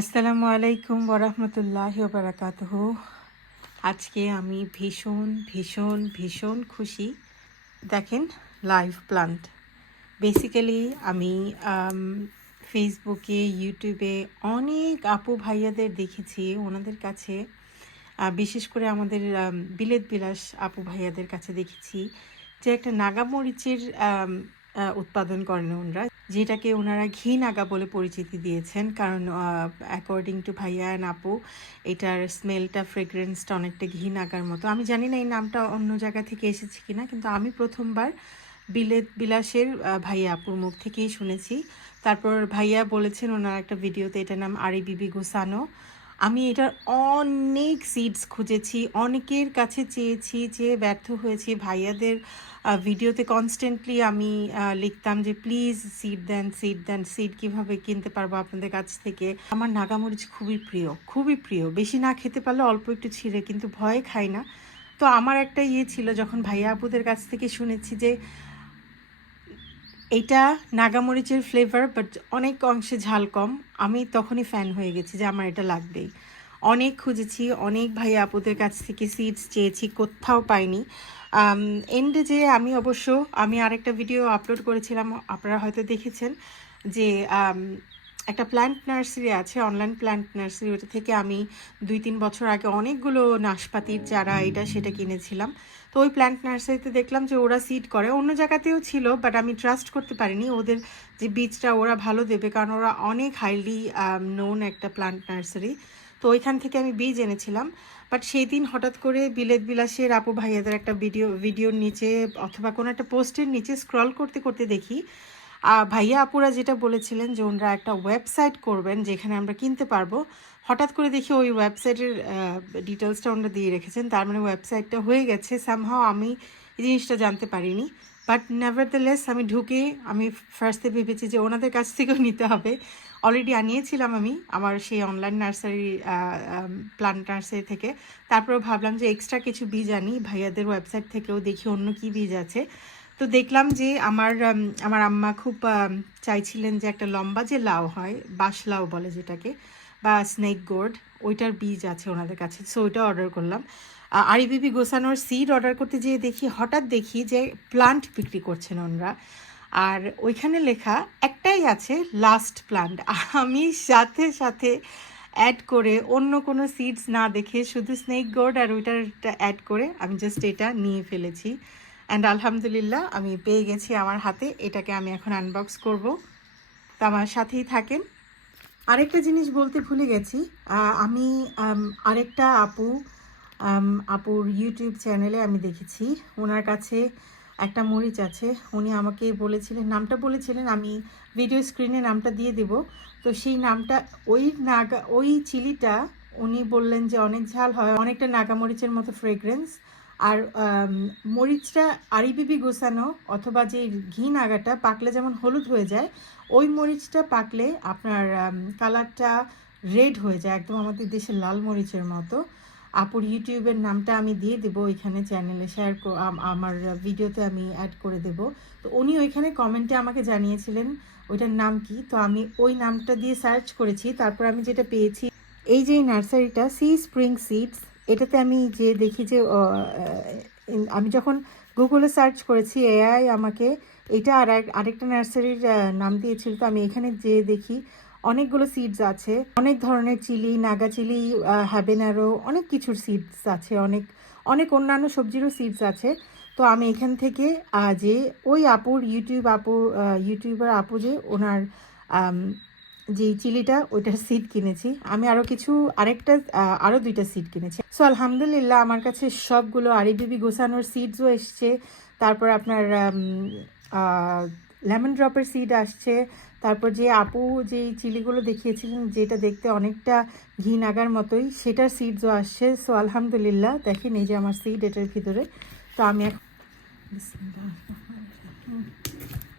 আসসালামু আলাইকুম বরহমতুল্লাহ বারাকাতহ আজকে আমি ভীষণ ভীষণ ভীষণ খুশি। দেখেন লাইভ প্লান্ট বেসিক্যালি আমি ফেসবুকে ইউটিউবে অনেক আপু ভাইয়াদের দেখেছি। ওনাদের কাছে বিশেষ করে আমাদের বিলেত বিলাস আপু ভাইয়াদের কাছে দেখেছি যে একটা নাগামরিচের উৎপাদন করেন ওনারা, যেটাকে ওনারা ঘি নাগা বলে পরিচিতি দিয়েছেন। কারণ অ্যাকর্ডিং টু ভাইয়া অ্যান্ড আপু, এটার স্মেলটা ফ্রেগ্রেন্সটা অনেকটা ঘি নাগার মতো। আমি জানি না এই নামটা অন্য জায়গা থেকে এসেছে কিনা, কিন্তু আমি প্রথমবার বিলেত বিলাসের ভাইয়া আপুর মুখ থেকেই শুনেছি। তারপর ভাইয়া বলেছেন ওনার একটা ভিডিওতে, এটার নাম আরি বিবি গোসানো। আমি এটার অনেক সিডস খুঁজেছি, অনেকের কাছে চেয়েছি যে ব্যর্থ হয়েছি। ভাইয়াদের ভিডিওতে কনস্ট্যান্টলি আমি লিখতাম যে প্লিজ সিড দেন সিড দেন সিড কীভাবে কিনতে পারব আপনাদের কাছ থেকে? আমার নাগামরিচ খুবই প্রিয় খুবই প্রিয়। বেশি না খেতে পারলে অল্প একটু ছিঁড়ে, কিন্তু ভয় খাই না। তো আমার একটা ইয়ে ছিল, যখন ভাইয়া আপুদের কাছ থেকে শুনেছি যে এইটা নাগামরিচের ফ্লেভার বাট অনেক অংশে ঝাল কম। আমি তখনই ফ্যান হয়ে গেছি যে আমার এটা লাগবেই। অনেক খুঁজেছি, অনেক ভাই আপুদের কাছ থেকে সিডস চেয়েছি, কোথাও পাইনি। এন্ডে যে আমি অবশ্য, আমি আরেকটা ভিডিও আপলোড করেছিলাম, আপনারা হয়তো দেখেছেন যে একটা প্ল্যান্ট নার্সারি আছে অনলাইন প্ল্যান্ট নার্সারি ওটা থেকে আমি দুই তিন বছর আগে অনেকগুলো নাশপাতির চারা এটা সেটা কিনেছিলাম। তো ওই প্ল্যান্ট নার্সারিতে দেখলাম যে ওরা সিড করে। অন্য জায়গাতেও ছিল বাট আমি ট্রাস্ট করতে পারিনি। ওদের যে বীজটা ওরা ভালো দেবে, কারণ ওরা অনেক হাইলি নোন একটা প্ল্যান্ট নার্সারি তো ওইখান থেকে আমি বীজ এনেছিলাম। বাট সেই দিন হঠাৎ করে বিলেত বিলাসের আপু ভাইয়াদের একটা ভিডিও ভিডিওর নিচে অথবা কোনো একটা পোস্টের নিচে স্ক্রল করতে করতে দেখি ভাইয়া আপুরা যেটা বলেছিলেন যে ওনারা একটা ওয়েবসাইট করবেন যেখানে আমরা কিনতে পারব। হঠাৎ করে দেখি ওই ওয়েবসাইটের ডিটেলসটা ওনারা দিয়ে রেখেছেন। তার মানে ওয়েবসাইটটা হয়ে গেছে। সামহাও আমি এই জিনিসটা জানতে পারিনি। বাট নেভার লেস আমি ঢুকে, আমি ফার্স্টে ভেবেছি যে ওনাদের কাছ থেকেও নিতে হবে। অলরেডি আনিয়েছিলাম আমি আমার সেই অনলাইন নার্সারি প্লান্ট নার্সারি থেকে। তারপরে ভাবলাম যে এক্সট্রা কিছু বীজ আনি, ভাইয়াদের ওয়েবসাইট থেকেও দেখি অন্য কি বীজ আছে। তো দেখলাম যে আমার আমার আম্মা খুব চাইছিলেন যে একটা লম্বা যে লাউ হয়, বাঁশ লাউ বলে যেটাকে, বা স্নেক গোর্ড ওইটার বীজ আছে ওনাদের কাছে সো ওইটা অর্ডার করলাম। আরি বিবি গোসানোর সিড অর্ডার করতে যেয়ে দেখি, হঠাৎ দেখি যে প্লান্ট বিক্রি করছেন ওনারা। আর ওইখানে লেখা একটাই আছে লাস্ট প্লান্ট আমি সাথে সাথে অ্যাড করে অন্য কোনো সিডস না দেখে শুধু স্নেক গোর্ড আর ওইটারটা অ্যাড করে আমি জাস্ট এটা নিয়ে ফেলেছি। অ্যান্ড আলহামদুলিল্লাহ আমি পেয়ে গেছি আমার হাতে। এটাকে আমি এখন আনবক্স করব। তো আমার সাথেই থাকেন। আরেকটা জিনিস বলতে ভুলে গেছি। আমি আরেকটা আপু আপুর ইউটিউব চ্যানেলে আমি দেখেছি। ওনার কাছে একটা মরিচ আছে। উনি আমাকে বলেছিলেন, নামটা বলেছিলেন, আমি ভিডিও স্ক্রিনে নামটা দিয়ে দেব। তো সেই নামটা, ওই নাগা, ওই চিলিটা উনি বললেন যে অনেক ঝাল হয়, অনেকটা নাগা মরিচের মতো ফ্রেগ্রেন্স আর মরিচটা আরিবিবি গোছানো অথবা যে ঘি নাগাটা পাকলে যেমন হলুদ হয়ে যায়, ওই মরিচটা পাকলে আপনার কালারটা রেড হয়ে যায়, একদম আমাদের দেশের লাল মরিচের মতো। আপুর ইউটিউবের নামটা আমি দিয়ে দেবো, ওইখানে চ্যানেলে শেয়ার আমার ভিডিওতে আমি অ্যাড করে দেব। তো উনি ওইখানে কমেন্টে আমাকে জানিয়েছিলেন, ওইটার নাম কি? তো আমি ওই নামটা দিয়ে সার্চ করেছি, তারপর আমি যেটা পেয়েছি, এই যে নার্সারিটা সি স্প্রিং সিডস এটাতে আমি যে দেখি যে আমি যখন গুগলে সার্চ করেছি এআই আমাকে, এটা আর আরেকটা নার্সারির নাম দিয়েছিল, তো আমি এখানে যে দেখি, অনেকগুলো সিডস আছে। অনেক ধরনের চিলি নাগা চিলি হ্যাবেনারো অনেক কিছুর সিডস আছে, অনেক অনেক অন্যান্য সবজিরও সিডস আছে। তো আমি এখান থেকে যে ওই আপুর ইউটিউব আপু ইউটিউবার আপু যে ওনার যে চিলিটা, ওইটার সিড কিনেছি। আমি আরও কিছু, আরেকটা আরও দুইটা সিড কিনেছি। সো আলহামদুলিল্লাহ, আমার কাছে সবগুলো আরিবিবি গোসানোর সিডসও এসছে। তারপর আপনার লেমন ড্রপের সিড আসছে। তারপর যে আপু যে চিলিগুলো দেখিয়েছিলেন, যেটা দেখতে অনেকটা ঘি নাগার মতোই, সেটার সিডসও আসছে। সো আলহামদুলিল্লাহ, দেখেন এই যে আমার সিড এটার ভিতরে। তো আমি এখন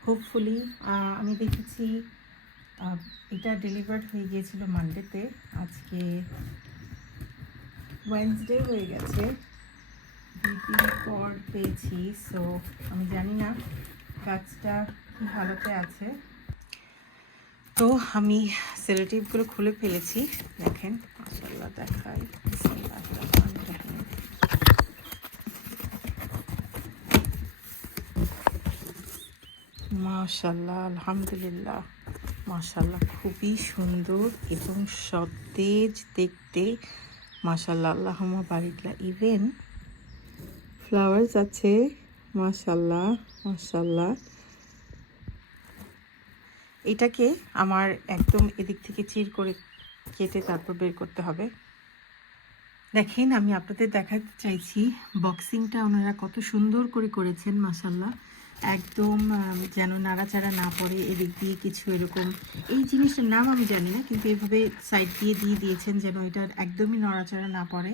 হোপফুলি আমি দেখেছি এটা ডেলিভার্ড হয়ে গিয়েছিল মানডেতে আজকে ওয়েন্সডে হয়ে গেছে। দুই দিন পর পেয়েছি সো আমি জানি না গাছটা কি হালতে আছে। তো আমি সেলোটিপগুলো খুলে ফেলেছি। দেখেন মাসাল্লাহ দেখাই। মাশাল্লাহ, আলহামদুলিল্লাহ। মাশাল্লাহ, খুবই সুন্দর এবং সতেজ দেখতে। মাশাল্লাহ আল্লাহমা বারিকলা ইভেন। ফ্লাওয়ার্স আছে, মাশাল্লাহ মাশাল্লাহ। এটাকে আমার একদম এদিক থেকে চির করে কেটে তারপর বের করতে হবে। দেখেন, আমি আপনাদের দেখাতে চাইছি বক্সিংটা ওনারা কত সুন্দর করে করেছেন মাসাল্লাহ একদম যেন নাড়াচাড়া না পড়ে, এদিক দিয়ে কিছু এরকম। এই জিনিসটার নাম আমি জানি না, কিন্তু এভাবে সাইড দিয়ে দিয়ে দিয়েছেন যেন এটা একদমই নড়াচড়া না পড়ে।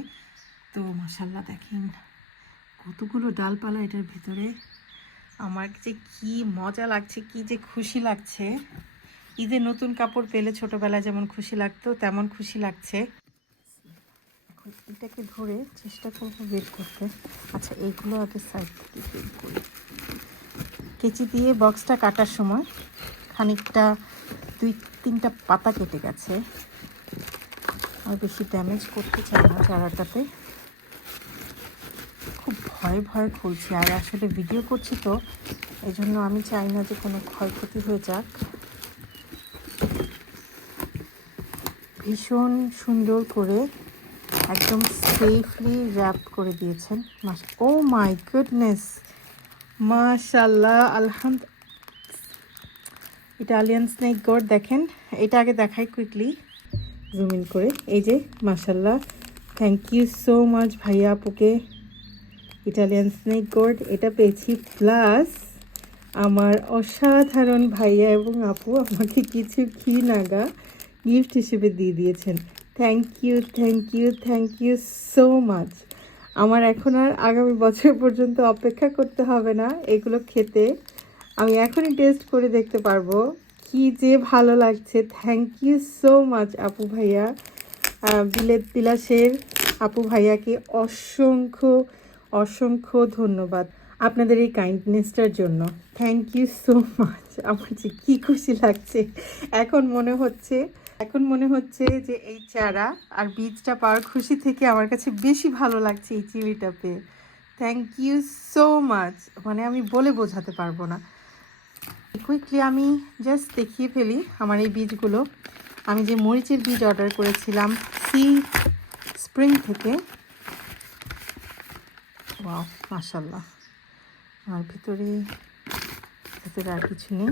তো মাসাল্লাহ দেখেন, কতগুলো ডালপালা এটার ভিতরে। আমার যে কি মজা লাগছে, কি যে খুশি লাগছে। ঈদে নতুন কাপড় পেলে ছোটবেলায় যেমন খুশি লাগতো, তেমন খুশি লাগছে। এখন এটাকে ধরে চেষ্টা করব বের করতে। আচ্ছা এইগুলো আগে সাইড থেকে বের করি। কেচি দিয়ে বক্সটা কাটার সময় খানিকটা দুই তিনটা পাতা কেটে গেছে। আর বেশি ড্যামেজ করতে চাই না চারাটাতে। খুব ভয় ভয় খুলছি। আর আসলে ভিডিও করছি তো এই জন্য আমি চাই না যে কোনো ক্ষয়ক্ষতি হয়ে যাক। ভীষণ সুন্দর করে একদম সেফলি র্যাপ করে দিয়েছেন। মাস ও মাই গুডনেস মাশাল্লাহ আলহামদ ইটালিয়ান স্নেক গোড, দেখেন, এটা আগে দেখাই কুইকলি জুম ইন করে। এই যে মাশাল্লাহ থ্যাংক ইউ সো মাচ ভাইয়া আপুকে। ইটালিয়ান স্নেক গোর্ড এটা পেয়েছি প্লাস আমার অসাধারণ ভাইয়া এবং আপু আমাকে কিছু ঘি নাগা গিফট হিসেবে দিয়ে দিয়েছেন। Thank you thank you thank you so much আমার এখন আর আগামী বছর পর্যন্ত অপেক্ষা করতে হবে না, এগুলো খেতে। আমি এখনই টেস্ট করে দেখতে পারব কি যে ভালো লাগছে। থ্যাংক ইউ সো মাচ আপু ভাইয়া। বিলেত বিলাসের আপু ভাইয়াকে অসংখ্য অসংখ্য ধন্যবাদ আপনাদের এই কাইন্ডনেসটার জন্য। থ্যাংক ইউ সো মাচ আমার যে কী খুশি লাগছে। এখন মনে হচ্ছে এখন মনে হচ্ছে যে এই চারা আর বীজটা পাওয়ার খুশি থেকে আমার কাছে বেশি ভালো লাগছে এই চিলিটা পেয়ে। থ্যাংক ইউ সো মাচ মানে আমি বলে বোঝাতে পারব না। কুইকলি আমি জাস্ট দেখিয়ে ফেলি আমার এই বীজগুলো। আমি যে মরিচের বীজ অর্ডার করেছিলাম সি স্প্রিং থেকে। ওয়াও মাশাল্লাহ আর ভিতরে ভিতরে আর কিছু নেই।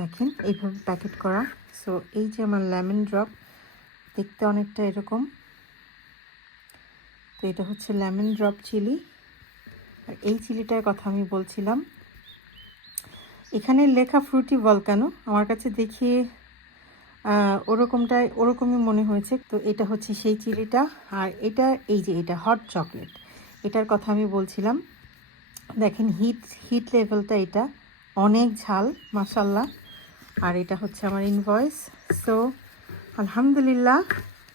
দেখেন, এইভাবে প্যাকেট করা। সো এই যে আমার লেমন ড্রপ দেখতে অনেকটা এরকম। তো এটা হচ্ছে লেমন ড্রপ চিলি আর এই চিলিটার কথা আমি বলছিলাম। এখানে লেখা ফ্রুটি ভলকানো আমার কাছে দেখিয়ে ওরকমটাই, ওরকমই মনে হয়েছে। তো এটা হচ্ছে সেই চিলিটা আর এটা, এই যে এটা হট চকলেট এটার কথা আমি বলছিলাম। দেখেন হিট হিট লেভেলটা এটা। অনেক ঝাল মাসাল্লাহ আর এটা হচ্ছে আমার ইনভয়েস সো আলহামদুলিল্লাহ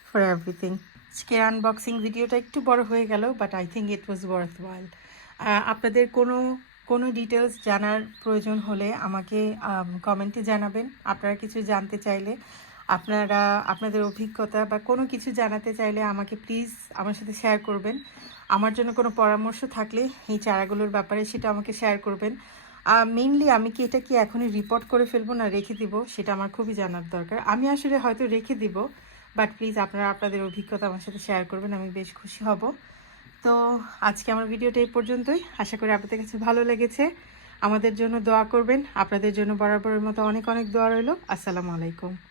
ফর এভরিথিং আজকের আনবক্সিং ভিডিওটা একটু বড় হয়ে গেল but I think it was worth while আপনাদের কোনো কোনো ডিটেলস জানার প্রয়োজন হলে আমাকে কমেন্টে জানাবেন। আপনারা কিছু জানতে চাইলে, আপনারা, আপনাদের অভিজ্ঞতা বা কোনো কিছু জানাতে চাইলে আমাকে প্লিজ আমার সাথে শেয়ার করবেন। আমার জন্য কোনো পরামর্শ থাকলে এই চারাগুলোর ব্যাপারে সেটা আমাকে শেয়ার করবেন। মেইনলি আমি কি এটা কি এখনই রিপোর্ট করে ফেলব না রেখে দিব? সেটা আমার খুবই জানার দরকার। আমি আসলে হয়তো রেখে দিব বাট প্লিজ আপনারা আপনাদের অভিজ্ঞতা আমার সাথে শেয়ার করবেন, আমি বেশ খুশি হব। তো আজকে আমার ভিডিওটা এই পর্যন্তই। আশা করি আপনাদের কাছে ভালো লেগেছে। আমাদের জন্য দোয়া করবেন। আপনাদের জন্য বরাবরের মতো অনেক অনেক দোয়া রইল। আসসালামু আলাইকুম।